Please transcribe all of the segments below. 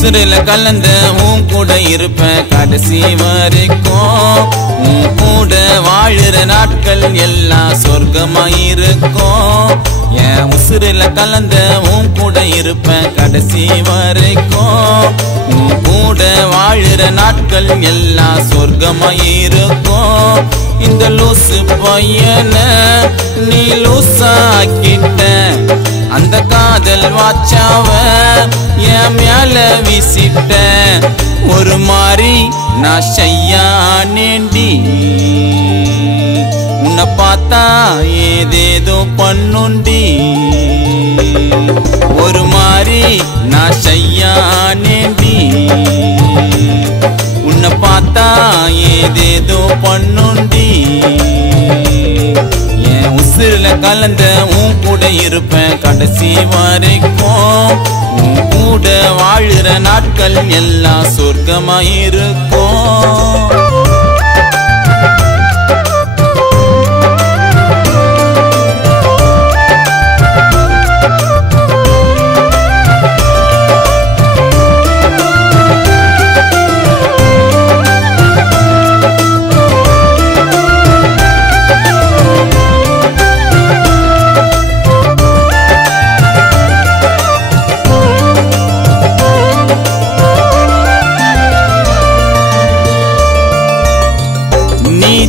உசுரில கலந்த உன் கூட இருப்பேன் கடைசி வரைக்கும். உன் கூட வாழுற நாட்கள் எல்லாம் சொர்க்கமாயிருக்கும். என் உசுரில கலந்த உன் கூட இருப்பேன் கடைசி வரைக்கும். உன் கூட வாழுற நாட்கள் எல்லாம் சொர்க்கமாயிருக்கும். இந்த லூசு பையன நீ லூசாக்கிட்ட, அந்த காதல் வாச்சாவ என் மேல வீசிட்ட. ஒரு மாதிரி நான் ஷையானேண்டி, உன்னை பார்த்தா ஏதேதோ பண்ணுண்டி. ஒரு மாதிரி நான் ஷையானேண்டி, உன்னை பார்த்தா ஏதேதோ பண்ணுண்டி. என் உசுரில கலந்த உன் கூட இருப்பேன் கடைசி வரைக்கும். உன் கூட வாழுற நாட்கள் எல்லாம் சொர்க்கமாயிருக்கும்.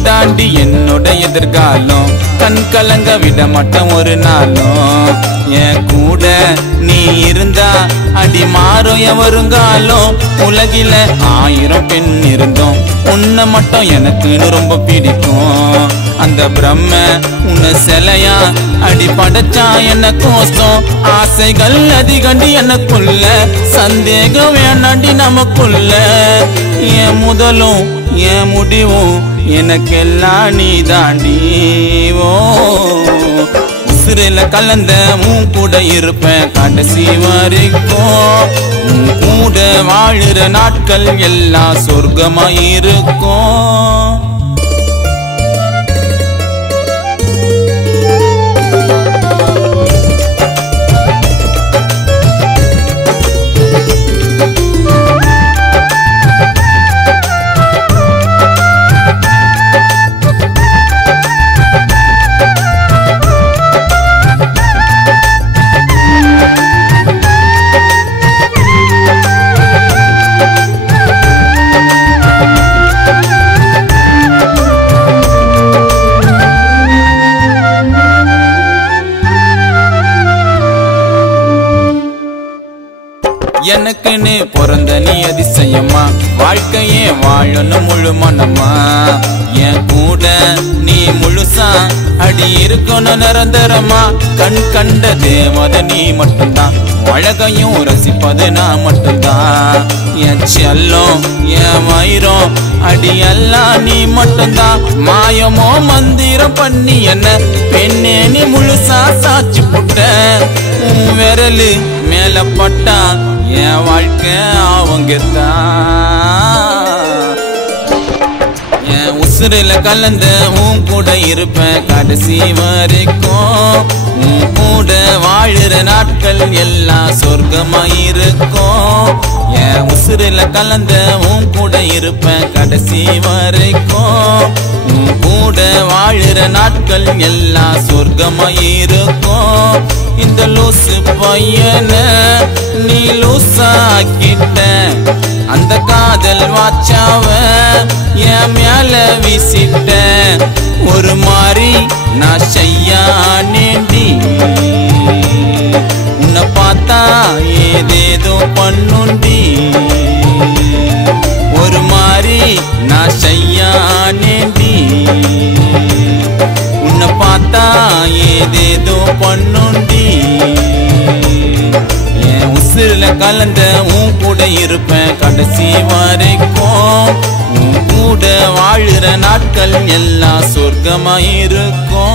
தாண்டி என்னோட எதிர்காலம், கண் கலங்க விட மாட்டேன் ஒரு நாளும். என் கூட நீ இருந்தா அடி மாறும் என் வருங்காலம். உலகில 1000 பெண் இருந்தோம், உன்னை மட்டும் எனக்குன்னு ரொம்ப பிடிக்கும். அந்த பிரம்ம உன்னை சிலையா அடி படைச்சா என்ன கோசம். ஆசைகள் அதிகண்டி எனக்குள்ள, சந்தேகம் வேணாண்டி நமக்குள்ள. என் முதலும் என் முடிவும் எனக்கெல்லாம் நீ தாண்டி. உசுரில கலந்த உன் கூட இருப்பேன் கடைசி வரைக்கும். உன் கூட வாழுற நாட்கள் எல்லாம் சொர்க்கமாயிருக்கும். எனக்குன்னு பிறந்த நீ அதிசயமா, வாழ்க்கையே வாழணும் முழு மனமா. என் கூட நீ முழுசா அடி இருக்கணும் நிரந்தரமா. கண் கண்ட தேவதை நீ மட்டும்தான், அழகையும் ரசிப்பது நான் மட்டும்தான். என் செல்லம் என் மயிரம் அடி எல்லாம் நீ மட்டும்தான். மாயமோ மந்திரம் பண்ணி என்ன பெண்ணே நீ முழுசா சாட்சி புட்ட. உன் விரலு மேல பட்டா என் வாழ்க்கை அவங்கத்தான். என் உசுரில கலந்த உன் கூட இருப்பேன் கடைசி வரைக்கும். உன் கூட வாழுற நாட்கள் எல்லாம் சொர்க்கமாயிருக்கும். என் உசுரில கலந்த உன் கூட இருப்பேன் கடைசி வரைக்கும். உன் கூட வாழுற நாட்கள் எல்லாம் சொர்க்கமாயிருக்கும். இந்த லூசு பையன நீ லூசாக்கிட்ட, அந்த காதல் வாச்சாவ என் மேல வீசிட்ட. ஒரு மாதிரி நான் ஷையானேண்டி, உன்னை பார்த்தா ஏதேதோ பண்ணுண்டி. ஒரு மாதிரி நான் ஷையானேண்டி, உன்னை பார்த்தா ஏதேதோ பண்ணுண்டி. என் உசுரில கலந்த உன் கூட இருப்பேன் கடைசி வரைக்கும். உன் கூட வாழுற நாட்கள் எல்லாம் சொர்க்கமாயிருக்கும்.